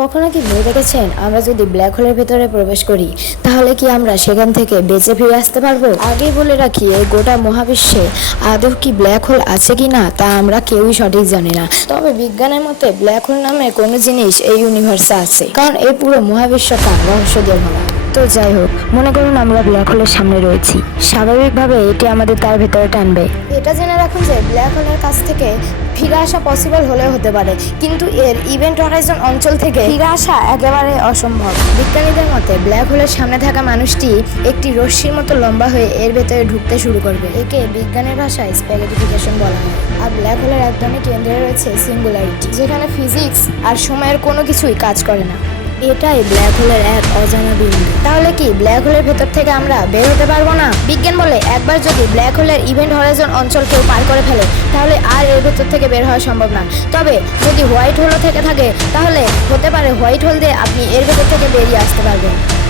কখনো কি ভেবে দেখেছেন? আমরা যদি ব্ল্যাক হোলের ভেতরে প্রবেশ করি, তাহলে কি আমরা সেখান থেকে বেঁচে ফিরে আসতে পারব? আগেই বলে রাখি, এই গোটা মহাবিশ্বে আদৌ কি ব্ল্যাক হোল আছে কি না তা আমরা কেউই সঠিক জানি না। তবে বিজ্ঞানের মতে ব্ল্যাক হোল নামে কোনো জিনিস এই ইউনিভার্সে আছে, কারণ এই পুরো মহাবিশ্বটা রহস্য দিয়ে তো যাই হোক, মনে করুন আমরা ব্ল্যাক হোলের সামনে রয়েছি। স্বাভাবিকভাবে এটি আমাদের তার ভেতরে টানবে। এটা জেনে রাখুন যে ব্ল্যাক হোলের কাছ থেকে আসা পসিবল হলেও হতে পারে। কিন্তু এর ইভেন্ট হরাইজন অঞ্চল থেকে ফিরে আসা একেবারে অসম্ভব। বিজ্ঞানীদের মতে ব্ল্যাক হোলের সামনে থাকা মানুষটি একটি রশ্মির মতো লম্বা হয়ে এর ভেতরে ঢুকতে শুরু করবে। একে বিজ্ঞানের ভাষায় স্প্যাগেটিফিকেশন বলা হয়। আর ব্ল্যাক হোলের একদমই কেন্দ্রে রয়েছে সিঙ্গুলারিটি যেখানে ফিজিক্স আর সময়ের কোনো কিছুই কাজ করে না। এটাই ব্ল্যাক হোলের এক অজানা বিন্দু। তাহলে কি ব্ল্যাক হোলের ভেতর থেকে আমরা বের হতে পারব না? বিজ্ঞান বলে একবার যদি ব্ল্যাক হোলের ইভেন্ট হরাইজন অঞ্চল কেউ পার করে ফেলে, তাহলে আর এর ভেতর থেকে বের হওয়া সম্ভব না। তবে যদি হোয়াইট হোলও থেকে থাকে, তাহলে হতে পারে হোয়াইট হোল দিয়ে আপনি এর ভেতর থেকে বেরিয়ে আসতে পারবেন।